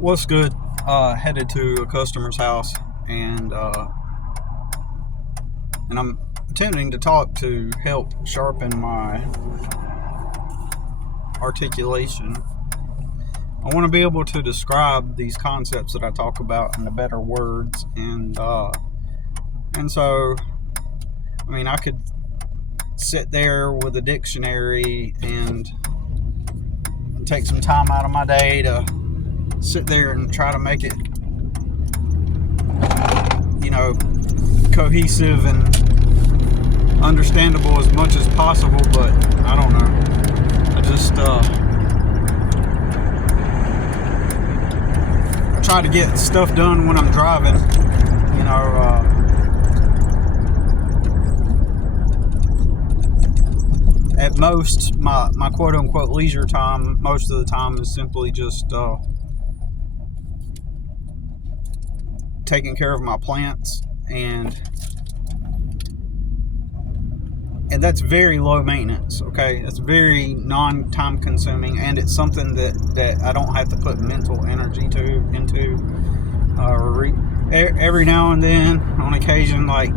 What's good? Headed to a customer's house, and I'm attempting to talk to help sharpen my articulation. I want to be able to describe these concepts that I talk about in the better words, and so, I mean, I could sit there with a dictionary and take some time out of my day to sit there and try to make it, cohesive and understandable as much as possible, but I don't know. I just I try to get stuff done when I'm driving, at most my quote-unquote leisure time most of the time is simply just taking care of my plants, and that's very low maintenance. Okay, it's very non-time consuming, and it's something that I don't have to put mental energy into. Every now and then, on occasion, like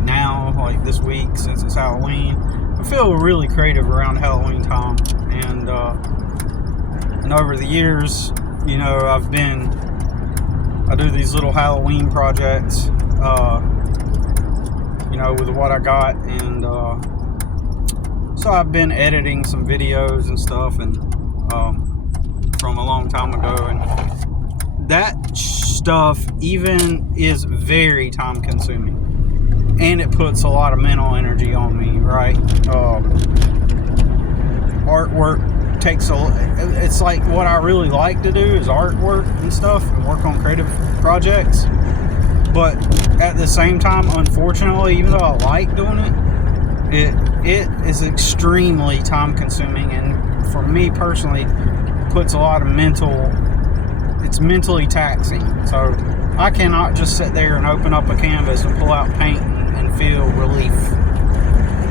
now, like this week, since it's Halloween, I feel really creative around Halloween time, and over the years, I do these little Halloween projects, with what I got, and so I've been editing some videos and stuff, and from a long time ago, and that stuff even is very time consuming, and it puts a lot of mental energy on me, right? Artwork takes it's like what I really like to do is artwork and stuff, and work on creative projects, but at the same time, unfortunately, even though I like doing it is extremely time consuming, and for me personally puts a lot of it's mentally taxing. So I cannot just sit there and open up a canvas and pull out paint and feel relief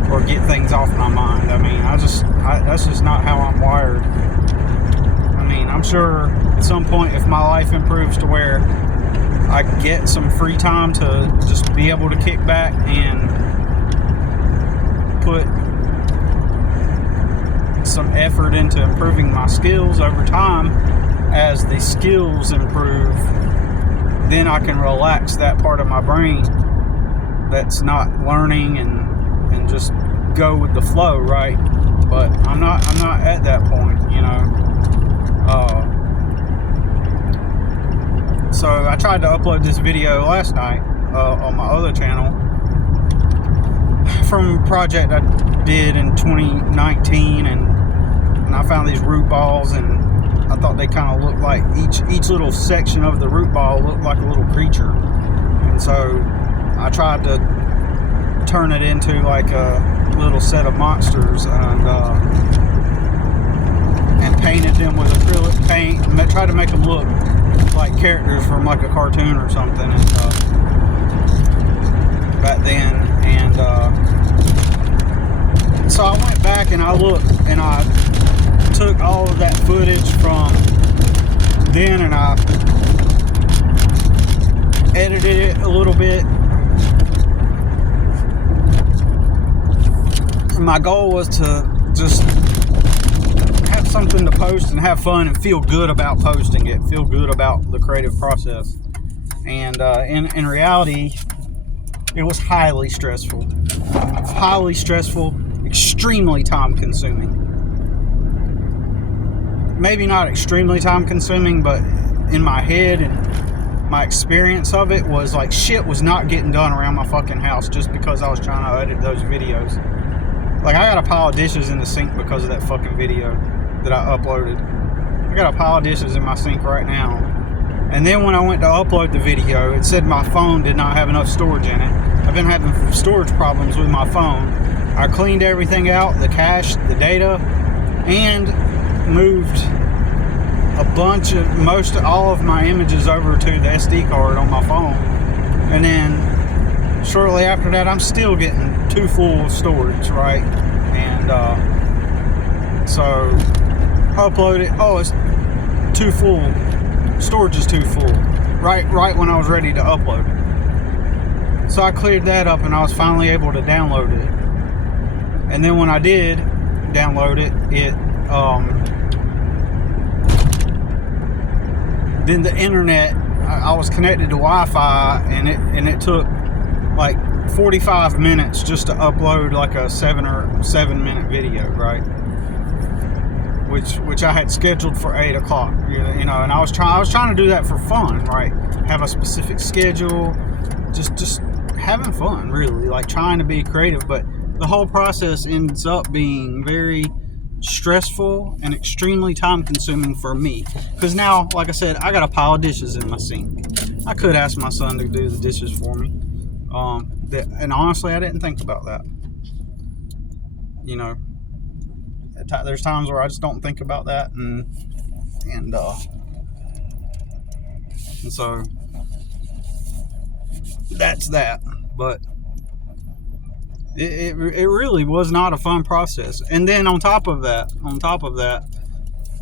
or get things off my mind. I mean, that's just not how I'm wired. I mean, I'm sure at some point, if my life improves to where I get some free time to just be able to kick back and put some effort into improving my skills over time, as the skills improve, then I can relax that part of my brain that's not learning and just go with the flow, right? But I'm not at that point, so I tried to upload this video last night on my other channel from a project I did in 2019, and I found these root balls, and I thought they kind of looked like each little section of the root ball looked like a little creature, and so I tried to turn it into like a little set of monsters, and painted them with acrylic paint, and tried to make them look like characters from like a cartoon or something, and back then, and so I went back and I looked, and I took all of that footage from then, and I edited it a little bit. My goal was to just have something to post and have fun and feel good about posting it, feel good about the creative process. And in reality, it was highly stressful, extremely time consuming. Maybe not extremely time consuming, but in my head and my experience of it was like shit was not getting done around my fucking house just because I was trying to edit those videos. Like, I got a pile of dishes in the sink because of that fucking video that I uploaded. I got a pile of dishes in my sink right now. And then when I went to upload the video, it said my phone did not have enough storage in it. I've been having storage problems with my phone. I cleaned everything out, the cache, the data, and moved all of my images over to the SD card on my phone. And then shortly after that, I'm still getting too full of storage, right? And so upload it. Oh, it's too full. storage is too full. Right when I was ready to upload it. So I cleared that up and I was finally able to download it. And then when I did download it, then the internet, I was connected to Wi-Fi, and it took like 45 minutes just to upload like a 7 minute video, right? Which I had scheduled for 8 o'clock, you know, and I was trying to do that for fun, right? Have a specific schedule, just having fun, really, like trying to be creative. But the whole process ends up being very stressful and extremely time consuming for me, because now, like I said, I got a pile of dishes in my sink. I could ask my son to do the dishes for me, and honestly, I didn't think about that. You know, there's times where I just don't think about that, and so that's that. But it really was not a fun process. And then on top of that,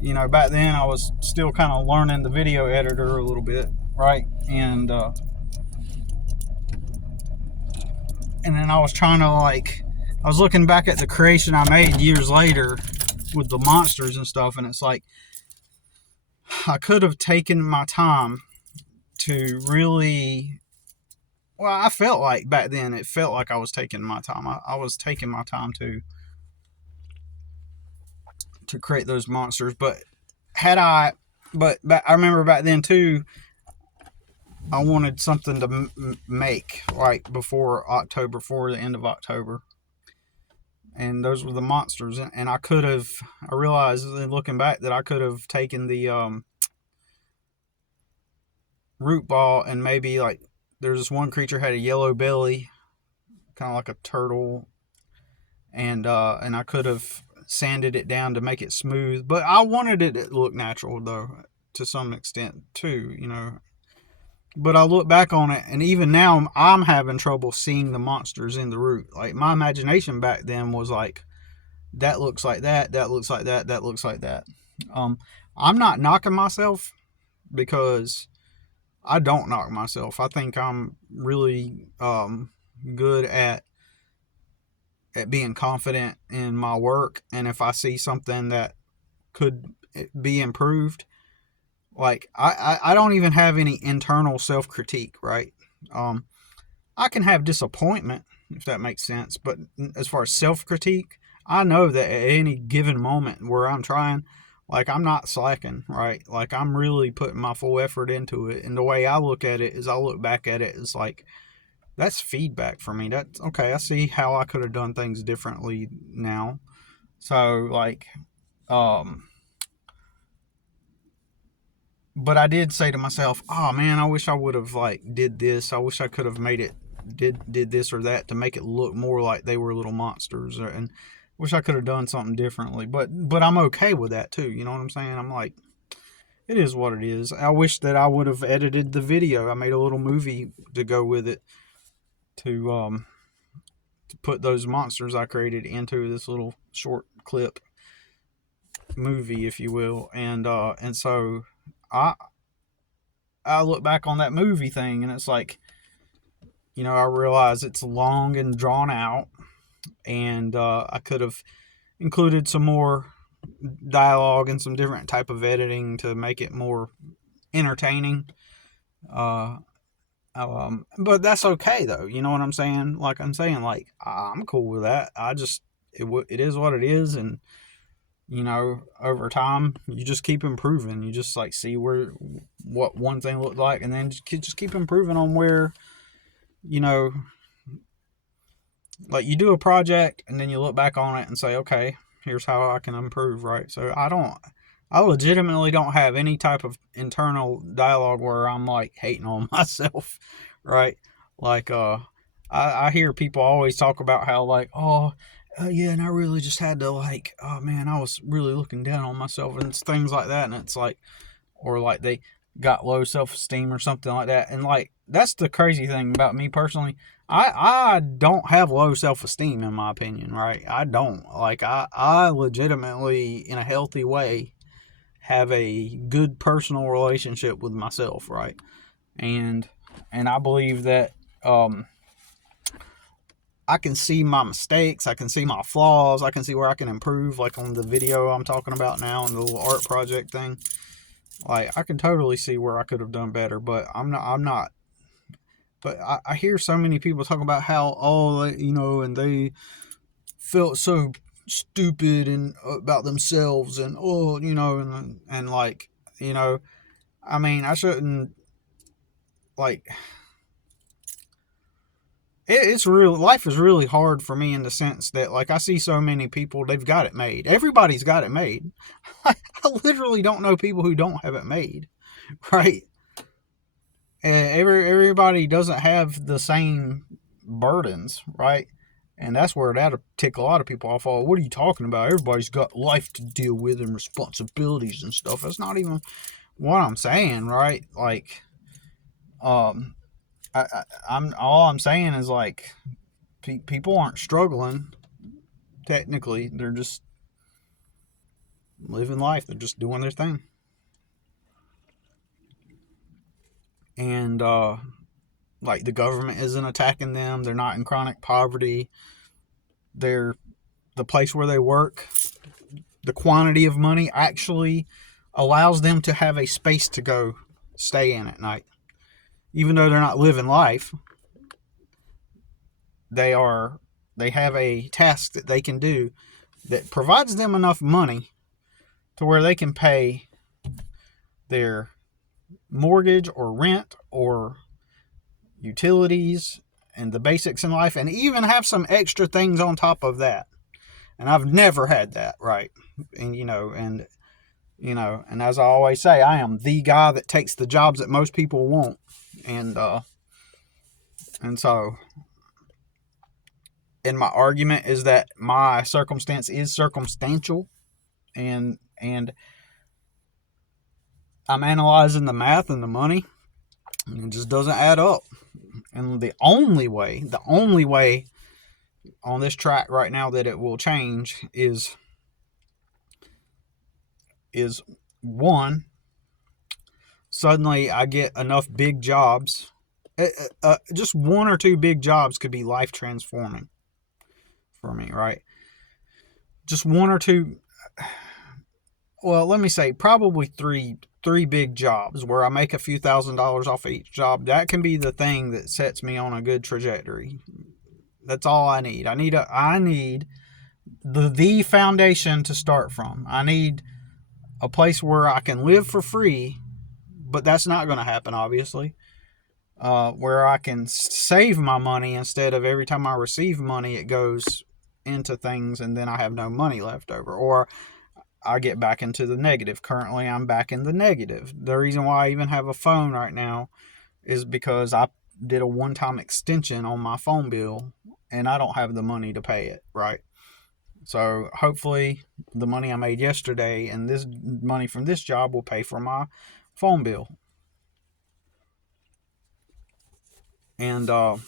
you know, back then I was still kind of learning the video editor a little bit, right? And then I was trying to, like, I was looking back at the creation I made years later with the monsters and stuff, and it's like I could have taken my time to really, well, I felt like back then it felt like I was taking my time. I was taking my time to create those monsters. But I remember back then too, I wanted something to make right before the end of October. And those were the monsters. And I realized looking back that I could have taken the root ball, and maybe, like, there's this one creature had a yellow belly, kind of like a turtle, and I could have sanded it down to make it smooth. But I wanted it to look natural, though, to some extent too, you know. But I look back on it, and even now I'm having trouble seeing the monsters in the root. Like, my imagination back then was like, that looks like that, that looks like that, that looks like that. I'm not knocking myself, because I don't knock myself. I think I'm really good at being confident in my work, and if I see something that could be improved, like, I don't even have any internal self-critique, right? I can have disappointment, if that makes sense, but as far as self-critique, I know that at any given moment where I'm trying, like, I'm not slacking, right? Like, I'm really putting my full effort into it. And the way I look at it is, I look back at it as like, that's feedback for me. That's okay. I see how I could have done things differently now. So, like, but I did say to myself, oh man, I wish I would have, like, did this. I wish I could have made it, did this or that to make it look more like they were little monsters, and wish I could have done something differently. But I'm okay with that too. You know what I'm saying? I'm like, it is what it is. I wish that I would have edited the video. I made a little movie to go with it, to put those monsters I created into this little short clip movie, if you will. And so I look back on that movie thing, and it's like, you know, I realize it's long and drawn out, and I could have included some more dialogue and some different type of editing to make it more entertaining. But that's okay, though. You know what I'm saying? Like, I'm cool with that. It is what it is, and, you know, over time, you just keep improving. You just, like, see what one thing looked like, and then just keep improving on where, you know, like, you do a project, and then you look back on it and say, okay, here's how I can improve, right? So I legitimately don't have any type of internal dialogue where I'm, like, hating on myself, right? Like, I hear people always talk about how, like, yeah, and I really just had to, like, oh man, I was really looking down on myself and things like that. And it's like, or like they got low self-esteem or something like that. And, like, that's the crazy thing about me personally. I don't have low self-esteem, in my opinion, right? I don't. Like, I legitimately, in a healthy way, have a good personal relationship with myself, right? And I believe that I can see my mistakes, I can see my flaws, I can see where I can improve, like on the video I'm talking about now and the little art project thing. Like, I can totally see where I could have done better, but I'm not. But I hear so many people talk about how, and they felt so stupid and about themselves, and and like, I mean, I shouldn't, like, it's real. Life is really hard for me in the sense that, like, I see so many people, they've got it made. Everybody's got it made. I literally don't know people who don't have it made, right? Everybody doesn't have the same burdens, right? And that's where that'll tick a lot of people off. Oh, what are you talking about? Everybody's got life to deal with and responsibilities and stuff. That's not even what I'm saying, right? Like, I'm all I'm saying is, like, people aren't struggling. Technically, they're just living life. They're just doing their thing. And like, the government isn't attacking them. They're not in chronic poverty. They're the place where they work. The quantity of money actually allows them to have a space to go stay in at night. Even though they're not living life, they have a task that they can do that provides them enough money to where they can pay their mortgage or rent or utilities and the basics in life, and even have some extra things on top of that. And I've never had that, right? And and as I always say, I am the guy that takes the jobs that most people want. And so, and my argument is that my circumstance is circumstantial, and I'm analyzing the math and the money, and it just doesn't add up. And the only way on this track right now that it will change is one, suddenly I get enough big jobs. Just one or two big jobs could be life transforming for me, right? Just one or two. Well, let me say probably three big jobs where I make a few $1,000s off each job. That can be the thing that sets me on a good trajectory. That's all I need. I need the foundation to start from. I need a place where I can live for free, but that's not going to happen, obviously. Where I can save my money instead of every time I receive money, it goes into things and then I have no money left over. Or I get back into the negative. Currently, I'm back in the negative. The reason why I even have a phone right now is because I did a one-time extension on my phone bill and I don't have the money to pay it, right? So hopefully the money I made yesterday and this money from this job will pay for my phone bill. And no,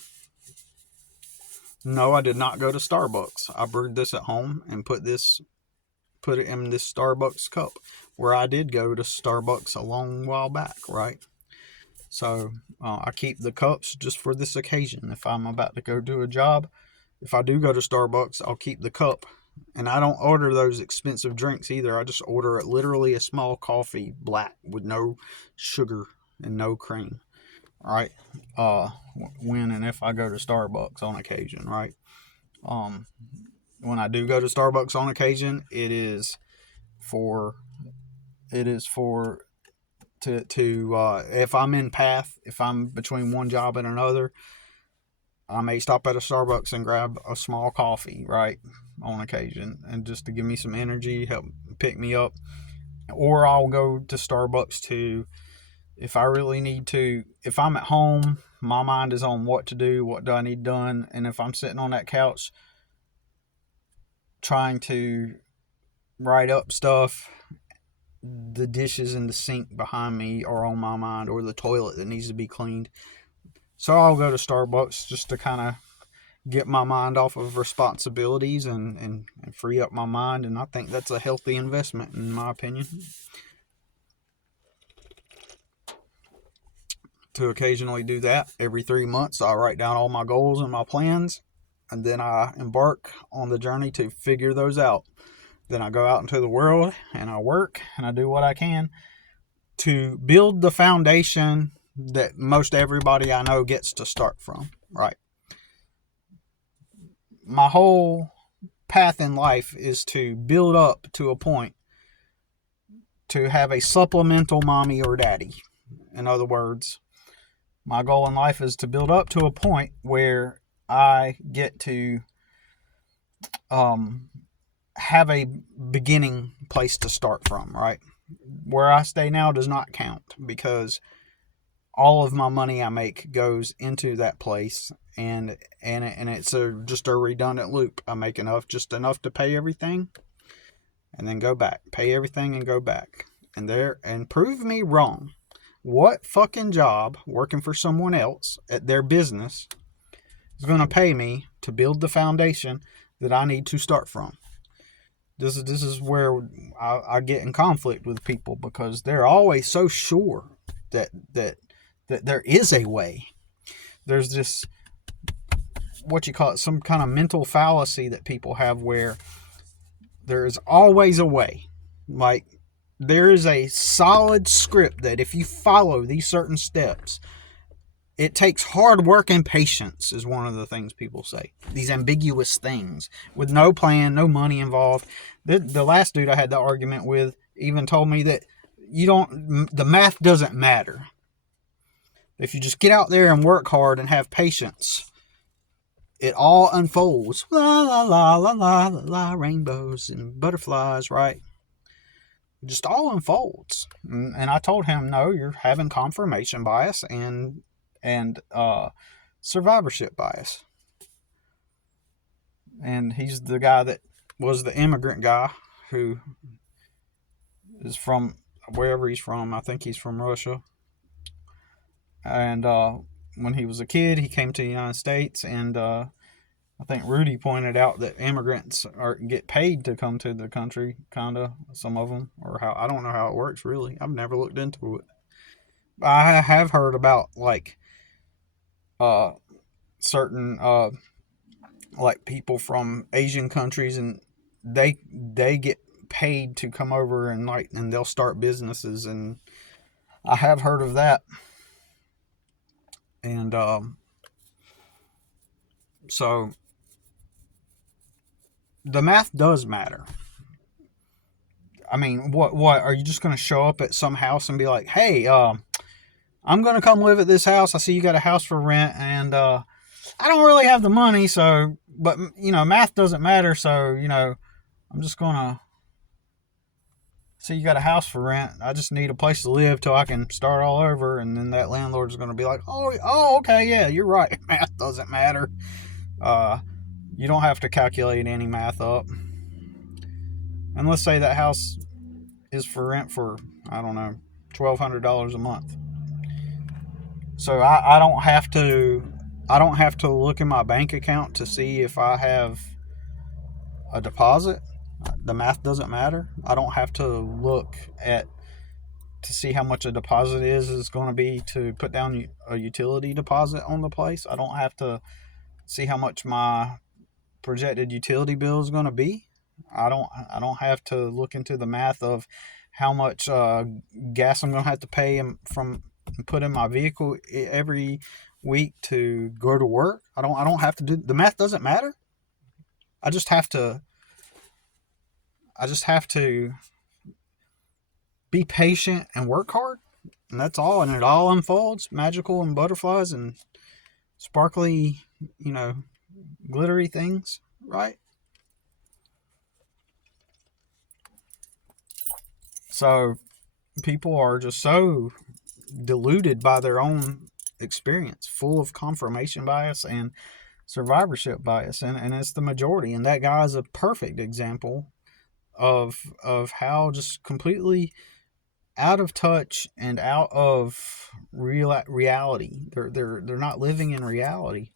I did not go to Starbucks. I brewed this at home and put it in this Starbucks cup, where I did go to Starbucks a long while back, right? So I keep the cups just for this occasion. If I'm about to go do a job, if I do go to Starbucks, I'll keep the cup. And I don't order those expensive drinks either. I just order literally a small coffee, black, with no sugar and no cream, right? When and if I go to Starbucks on occasion, right? When I do go to Starbucks on occasion, it is for if I'm in path, if I'm between one job and another, I may stop at a Starbucks and grab a small coffee, right, on occasion, and just to give me some energy, help pick me up. Or I'll go to Starbucks if I really need to. If I'm at home, my mind is on what to do, what do I need done, and if I'm sitting on that couch trying to write up stuff, the dishes in the sink behind me are on my mind, or the toilet that needs to be cleaned. So I'll go to Starbucks just to kind of get my mind off of responsibilities and free up my mind. And I think that's a healthy investment, in my opinion. to occasionally do that. Every 3 months, I write down all my goals and my plans, and then I embark on the journey to figure those out. Then I go out into the world and I work and I do what I can to build the foundation that most everybody I know gets to start from, right? My whole path in life is to build up to a point to have a supplemental mommy or daddy. In other words, my goal in life is to build up to a point where I get to have a beginning place to start from, right? Where I stay now does not count because all of my money I make goes into that place, and it's just a redundant loop. I make just enough to pay everything, and then go back, pay everything, and go back, and prove me wrong. What fucking job working for someone else at their business is going to pay me to build the foundation that I need to start from? This is where I get in conflict with people because they're always so sure that there is a way. There's this, what you call it, some kind of mental fallacy that people have where there is always a way. Like, there is a solid script that if you follow these certain steps, it takes hard work and patience, is one of the things people say. These ambiguous things with no plan, no money involved. The last dude I had the argument with even told me that the math doesn't matter. If you just get out there and work hard and have patience, it all unfolds. La la la la la la, rainbows and butterflies, right? It just all unfolds. And I told him, no, you're having confirmation bias and survivorship bias. And he's the guy that was the immigrant guy who is from wherever he's from. I think he's from Russia. And when he was a kid, he came to the United States, and I think Rudy pointed out that immigrants get paid to come to the country, kind of, some of them, or how, I don't know how it works, really. I've never looked into it. I have heard about, like, certain, like, people from Asian countries, and they get paid to come over and they'll start businesses, and I have heard of that. And so the math does matter. I mean, what are you just going to show up at some house and be like, hey, I'm going to come live at this house. I see you got a house for rent, and I don't really have the money, so, but, math doesn't matter, so, I'm just going to see you got a house for rent. I just need a place to live till I can start all over. And then that landlord's going to be like, oh, okay, yeah, you're right. Math doesn't matter. You don't have to calculate any math up. And let's say that house is for rent for, I don't know, $1,200 a month. So I don't have to look in my bank account to see if I have a deposit. The math doesn't matter. I don't have to look to see how much a deposit is going to be to put down a utility deposit on the place. I don't have to see how much my projected utility bill is going to be. I don't have to look into the math of how much gas I'm going to have to pay from put in my vehicle every week to go to work. I don't have to do the math. Doesn't matter. I just have to be patient and work hard, and that's all. And it all unfolds, magical and butterflies and sparkly, glittery things, right? So people are just so deluded by their own experience, full of confirmation bias and survivorship bias, and it's the majority. And that guy is a perfect example of how just completely out of touch and out of reality. They're not living in reality,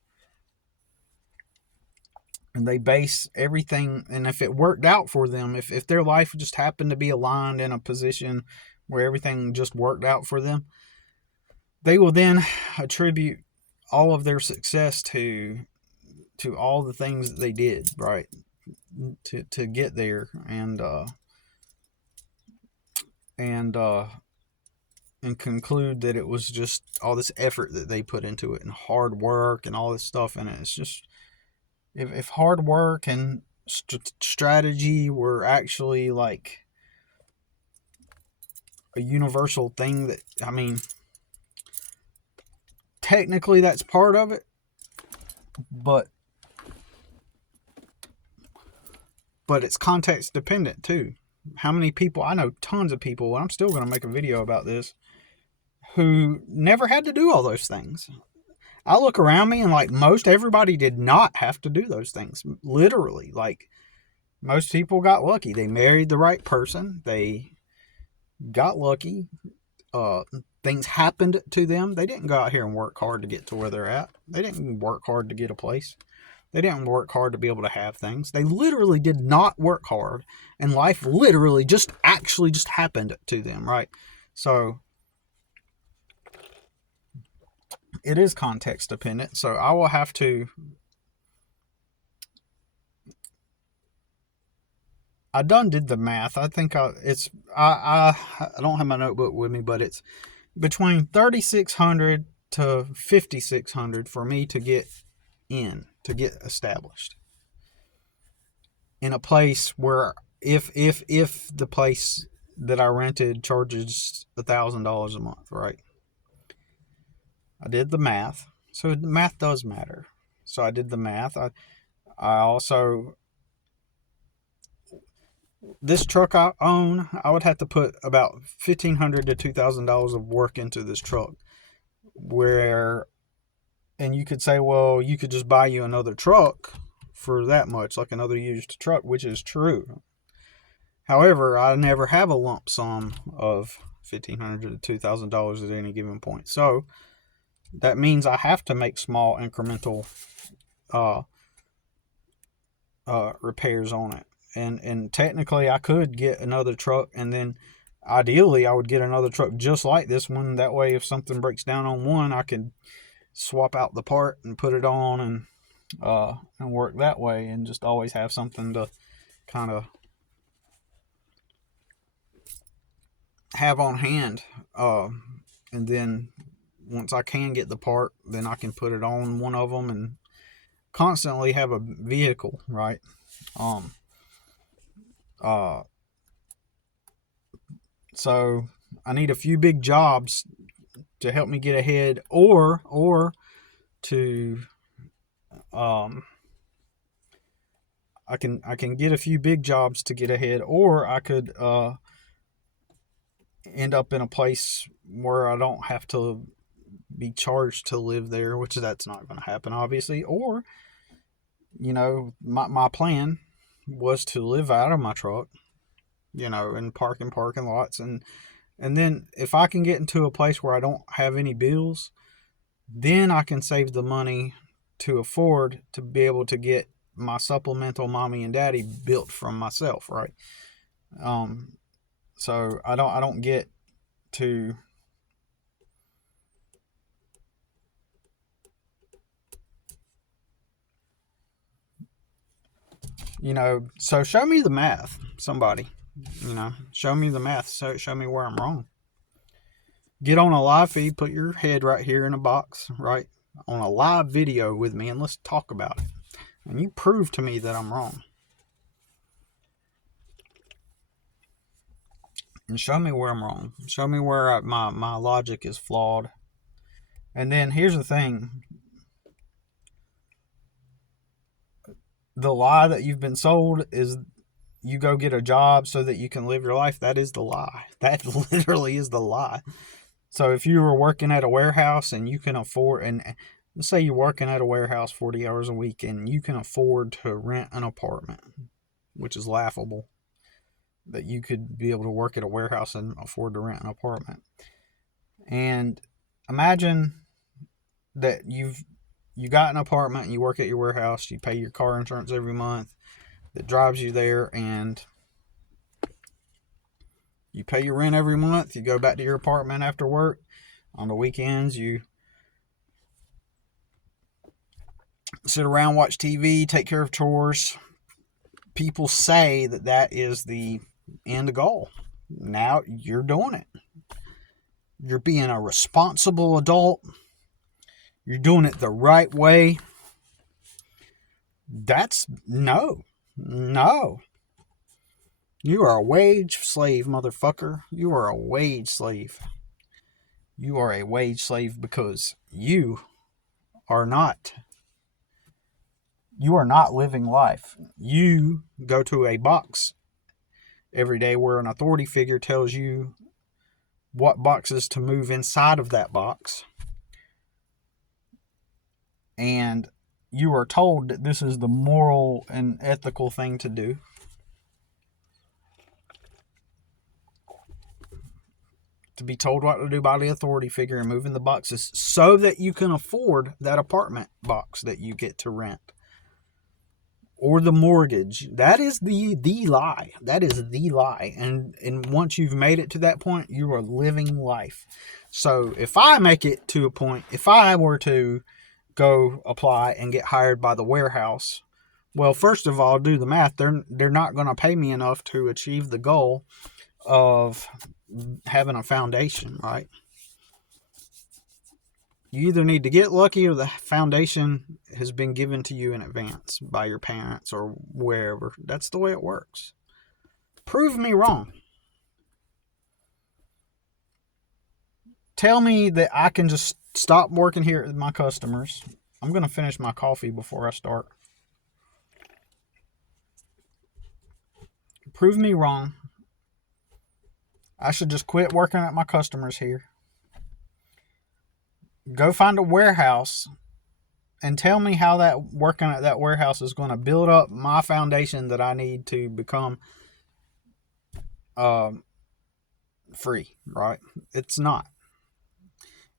and they base everything. And if it worked out for them, if their life just happened to be aligned in a position where everything just worked out for them, they will then attribute all of their success to all the things that they did, right, to get there, and conclude that it was just all this effort that they put into it and hard work and all this stuff in it. It's just, if hard work and strategy were actually like a universal thing, that, I mean, technically that's part of it, but it's context dependent too. How many people, I know tons of people, and I'm still going to make a video about this, who never had to do all those things. I look around me and like most everybody did not have to do those things. Literally, like most people got lucky. They married the right person. They got lucky. Things happened to them. They didn't go out here and work hard to get to where they're at. They didn't work hard to get a place. They didn't work hard to be able to have things. They literally did not work hard, and life literally just happened to them, right? So it is context dependent. So I will have to, I done did the math. I think I don't have my notebook with me, but it's between 3,600 to 5,600 for me to get established in a place where, if the place that I rented charges $1,000 a month, right? I did the math. So math does matter. So I did the math. I also, this truck I own, I would have to put about $1,500 to $2,000 of work into this truck. And you could say, well, you could just buy you another truck for that much, like another used truck, which is true. However, I never have a lump sum of $1,500 to $2,000 at any given point. So that means I have to make small incremental repairs on it. And technically I could get another truck, and then ideally I would get another truck just like this one. That way, if something breaks down on one, I can swap out the part and put it on, and work that way, and just always have something to kind of have on hand. And then once I can get the part, then I can put it on one of them and constantly have a vehicle, right? So I need a few big jobs to help me get ahead, or to I can get a few big jobs to get ahead, or I could end up in a place where I don't have to be charged to live there, which that's not going to happen, obviously. Or, my plan was to live out of my truck, and park in parking lots, and then if I can get into a place where I don't have any bills, then I can save the money to afford to be able to get my supplemental mommy and daddy built from myself, right? So I don't get to so show me the math, somebody. Show me the math. So show me where I'm wrong. Get on a live feed, put your head right here in a box, right, on a live video with me, and let's talk about it. And you prove to me that I'm wrong. And show me where I'm wrong. Show me where my logic is flawed. And then here's the thing. The lie that you've been sold is you go get a job so that you can live your life. That is the lie. That literally is the lie. So if you were working at a warehouse and you can afford, and let's say you're working at a warehouse 40 hours a week and you can afford to rent an apartment, which is laughable that you could be able to work at a warehouse and afford to rent an apartment. And imagine that you got an apartment and you work at your warehouse, you pay your car insurance every month that drives you there, and you pay your rent every month, you go back to your apartment after work, On the weekends, you sit around, watch TV, take care of chores. People say that that is the end goal. Now you're doing it. You're being a responsible adult. You're doing it the right way. That's no. You are a wage slave, motherfucker. You are a wage slave. You are a wage slave because you are not living life. You go to a box every day where an authority figure tells you what boxes to move inside of that box. And you are told that this is the moral and ethical thing to do. To be told what to do by the authority figure and moving the boxes so that you can afford that apartment box that you get to rent. Or the mortgage. That is the lie. That is the lie. And once you've made it to that point, you are living life. So if I make it to a point, if I were to go apply and get hired by the warehouse, well, first of all, do the math. They're not going to pay me enough to achieve the goal of having a foundation, right? You either need to get lucky or the foundation has been given to you in advance by your parents or wherever. That's the way it works. Prove me wrong. Tell me that I can just stop working here with my customers. I'm going to finish my coffee before I start. Prove me wrong. I should just quit working at my customers here. Go find a warehouse and tell me how that working at that warehouse is going to build up my foundation that I need to become free, right? It's not.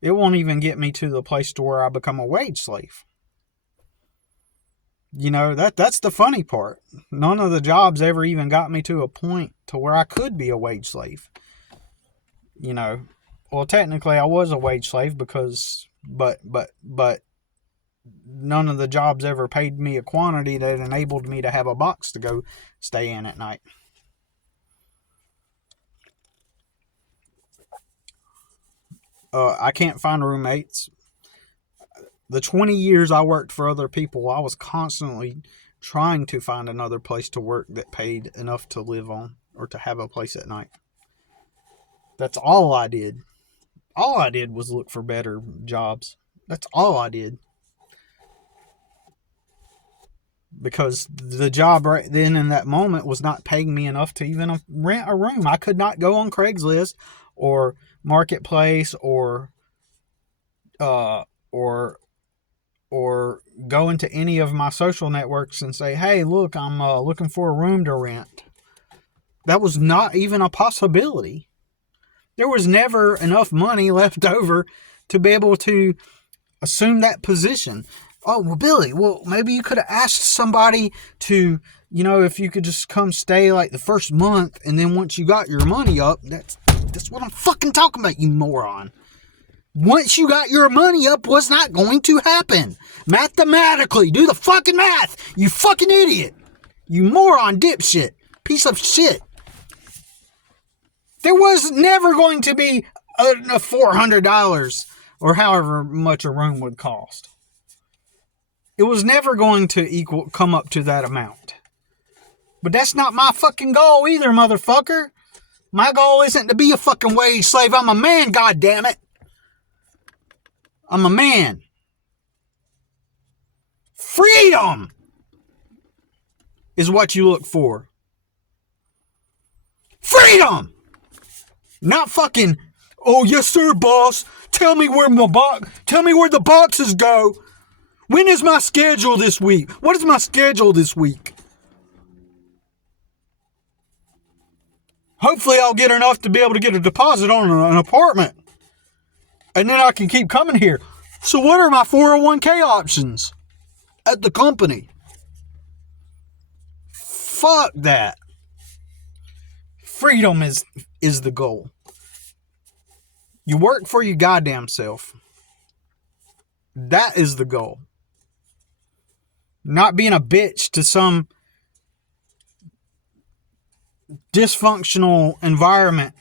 It won't even get me to the place to where I become a wage slave. You know, that's the funny part. None of the jobs ever even got me to a point to where I could be a wage slave. You know, well, technically I was a wage slave because, but none of the jobs ever paid me a quantity that enabled me to have a box to go stay in at night. I can't find roommates. The 20 years I worked for other people, I was constantly trying to find another place to work that paid enough to live on or to have a place at night. That's all I did. All I did was look for better jobs. That's all I did. Because the job right then in that moment was not paying me enough to even rent a room. I could not go on Craigslist or Marketplace or go into any of my social networks and say, hey, look, I'm looking for a room to rent. That was not even a possibility. There was never enough money left over to be able to assume that position. Oh, well, Billy, maybe you could have asked somebody to, you know, if you could just come stay like the first month, and then once you got your money up, that's what I'm fucking talking about, you moron. Once you got your money up was not going to happen. Mathematically, do the fucking math, you fucking idiot. You moron dipshit. Piece of shit. There was never going to be a $400 or however much a room would cost. It was never going to come up to that amount. But that's not my fucking goal either, motherfucker. My goal isn't to be a fucking wage slave. I'm a man, goddammit. I'm a man. Freedom is what you look for. Freedom! Not fucking, oh yes sir, boss. Tell me where the boxes go. When is my schedule this week? What is my schedule this week? Hopefully I'll get enough to be able to get a deposit on an apartment. And then I can keep coming here. So what are my 401k options at the company? Fuck that. Freedom is the goal. You work for your goddamn self. That is the goal. Not being a bitch to some dysfunctional environment.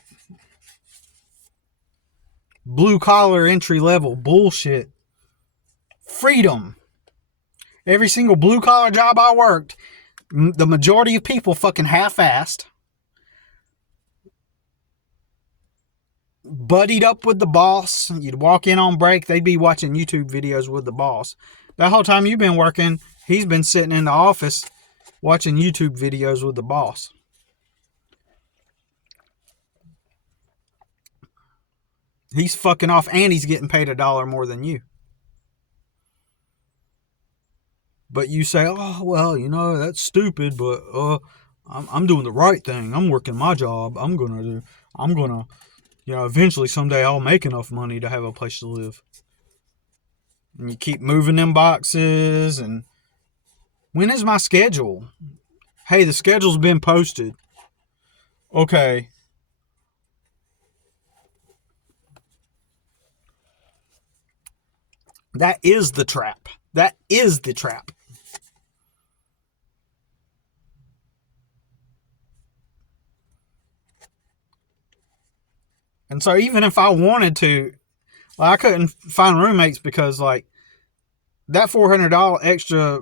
Blue collar entry level bullshit. Freedom. Every single blue collar job I worked, the majority of people fucking half-assed. Buddied up with the boss. You'd walk in on break, they'd be watching YouTube videos with the boss. That whole time you've been working, he's been sitting in the office watching YouTube videos with the boss. He's fucking off and he's getting paid $1 more than you. But you say, oh, well, you know, that's stupid, but I'm doing the right thing. I'm working my job. I'm gonna, you know, eventually someday I'll make enough money to have a place to live. And you keep moving them boxes. And when is my schedule? Hey, the schedule's been posted. Okay. That is the trap. That is the trap. And so even if I wanted to, I couldn't find roommates because like that $400 extra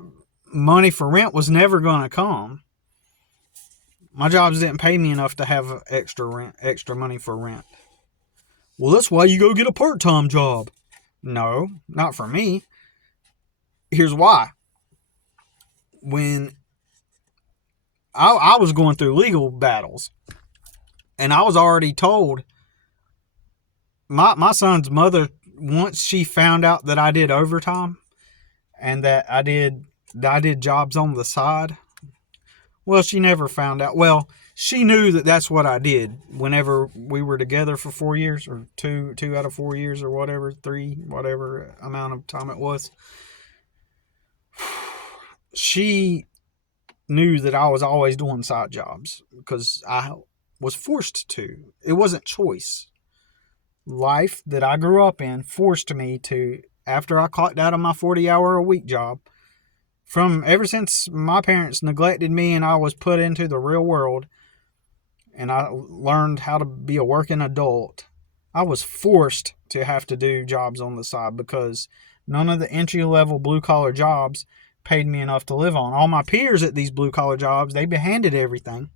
money for rent was never going to come. My jobs didn't pay me enough to have extra money for rent. Well, that's why you go get a part-time job. No, not for me. Here's why. When I was going through legal battles, and I was already told, my son's mother, once she found out that I did overtime and that I did jobs on the side, well, she never found out. Well, she knew that that's what I did whenever we were together for 4 years, or two out of 4 years, or whatever, 3, whatever amount of time it was. She knew that I was always doing side jobs because I was forced to. It wasn't choice. Life that I grew up in forced me to, after I clocked out of my 40-hour-a-week job, from ever since my parents neglected me and I was put into the real world and I learned how to be a working adult, I was forced to have to do jobs on the side because none of the entry-level blue-collar jobs paid me enough to live on. All my peers at these blue-collar jobs, they been handed everything.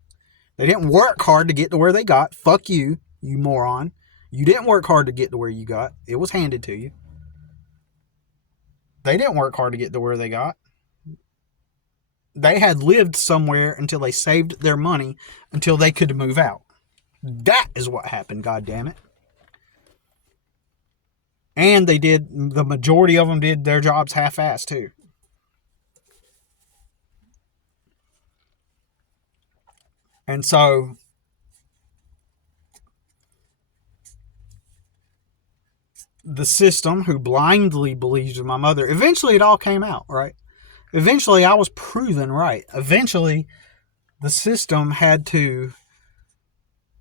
They didn't work hard to get to where they got. Fuck you, you moron. You didn't work hard to get to where you got. It was handed to you. They didn't work hard to get to where they got. They had lived somewhere until they saved their money until they could move out. That is what happened, goddammit. And the majority of them did their jobs half-assed too. And so the system, who blindly believes in my mother, eventually it all came out, right? Eventually I was proven right. Eventually the system had to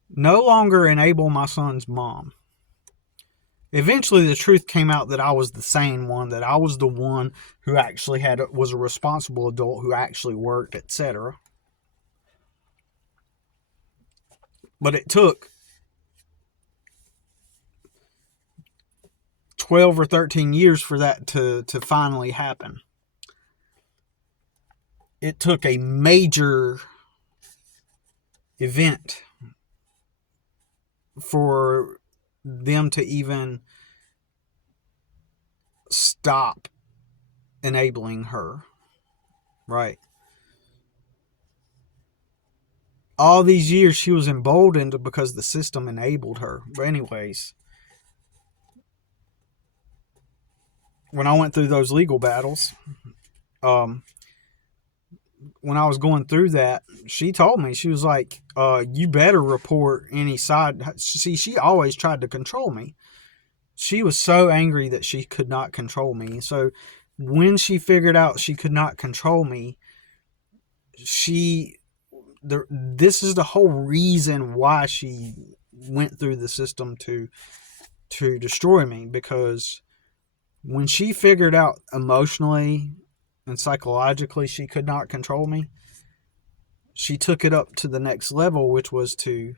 no longer enable my son's mom. Eventually the truth came out that I was the sane one, that I was the one who actually was a responsible adult, who actually worked, etc. But it took 12 or 13 years for that to finally happen. It took a major event for them to even stop enabling her, right? All these years she was emboldened because the system enabled her. But anyways, when I went through those legal battles, when I was going through that, she told me, she was like, you better report any side. See, she always tried to control me. She was so angry that she could not control me. So when she figured out she could not control me, this is the whole reason why she went through the system to to destroy me, because when she figured out emotionally and psychologically she could not control me, she took it up to the next level, which was to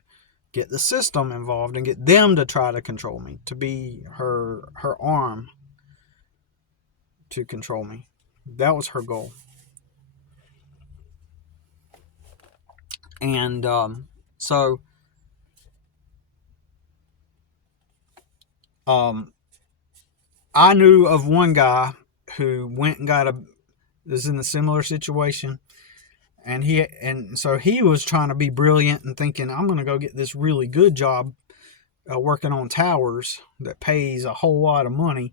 get the system involved and get them to try to control me, to be her arm to control me. That was her goal. And so I knew of one guy who went and was in a similar situation, and so he was trying to be brilliant and thinking, I'm going to go get this really good job working on towers that pays a whole lot of money.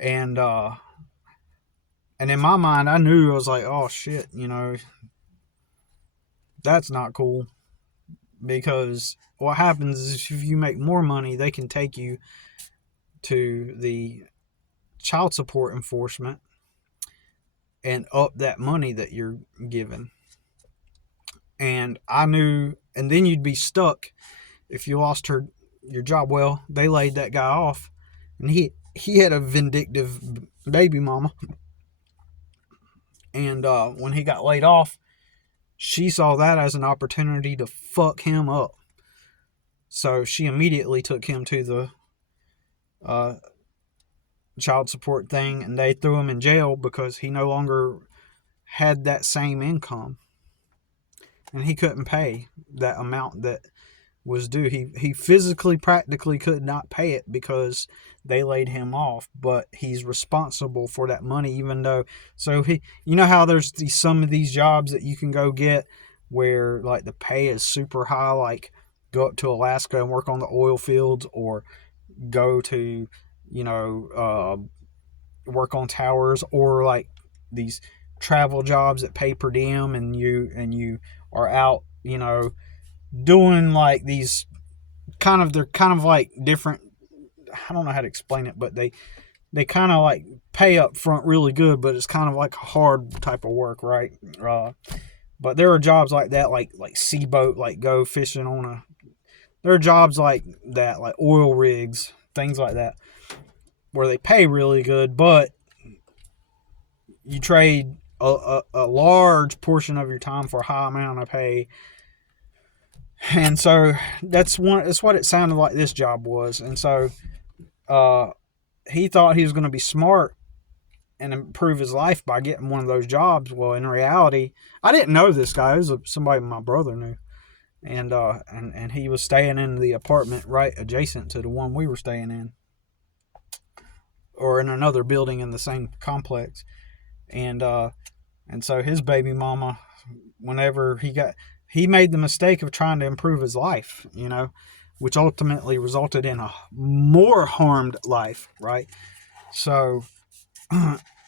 And in my mind, I knew, I was like, oh shit, that's not cool, because what happens is if you make more money, they can take you to the child support enforcement and up that money that you're given. And I knew, and then you'd be stuck if you lost your job. Well, they laid that guy off, and he had a vindictive baby mama. And when he got laid off, she saw that as an opportunity to fuck him up. So she immediately took him to the child support thing, and they threw him in jail because he no longer had that same income. And he couldn't pay that amount that was due. He physically, practically could not pay it because they laid him off, but he's responsible for that money, even though, so how there's some of these jobs that you can go get where like the pay is super high, like go up to Alaska and work on the oil fields, or go to, work on towers, or like these travel jobs that pay per diem, and you are out, doing like these they're kind of like different, I don't know how to explain it, but they kind of like pay up front really good, but it's kind of like a hard type of work, right? But there are jobs like that, like sea boat, like go fishing on there are jobs like that, like oil rigs, things like that, where they pay really good, but you trade a large portion of your time for a high amount of pay. And so that's what it sounded like this job was. And so he thought he was going to be smart and improve his life by getting one of those jobs. Well, in reality, I didn't know this guy. It was somebody my brother knew. And he was staying in the apartment right adjacent to the one we were staying in, or in another building in the same complex. And so his baby mama, whenever he made the mistake of trying to improve his life, which ultimately resulted in a more harmed life, right? So,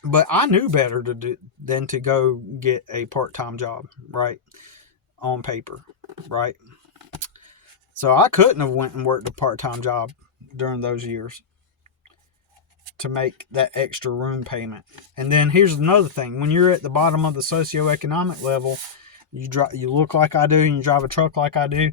but I knew better than to go get a part-time job, right? On paper, right? So I couldn't have went and worked a part-time job during those years to make that extra room payment. And then here's another thing. When you're at the bottom of the socioeconomic level, you look like I do, and you drive a truck like I do,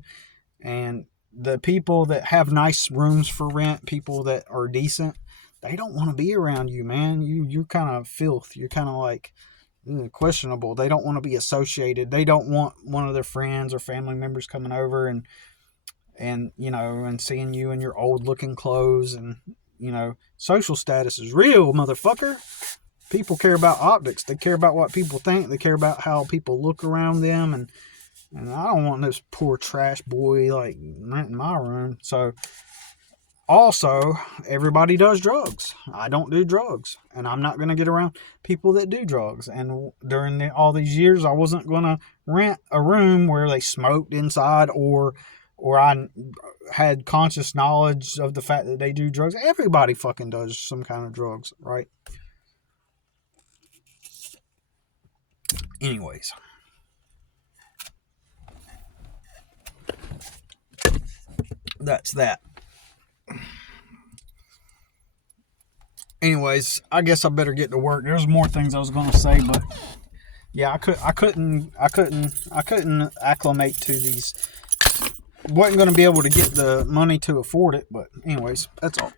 and the people that have nice rooms for rent, people that are decent, they don't want to be around you, man. You're kind of filth. You're kind of like questionable. They don't want to be associated. They don't want one of their friends or family members coming over and seeing you in your old looking clothes. And social status is real, motherfucker. People care about optics. They care about what people think. They care about how people look around them. And I don't want this poor trash boy like renting my room. So also, everybody does drugs. I don't do drugs, and I'm not going to get around people that do drugs. And during all these years, I wasn't going to rent a room where they smoked inside, or I had conscious knowledge of the fact that they do drugs. Everybody fucking does some kind of drugs, right? Anyways. That's that. Anyways, I guess I better get to work. There's more things I was going to say, but yeah, I couldn't acclimate to these wasn't going to be able to get the money to afford it. But anyways, that's all.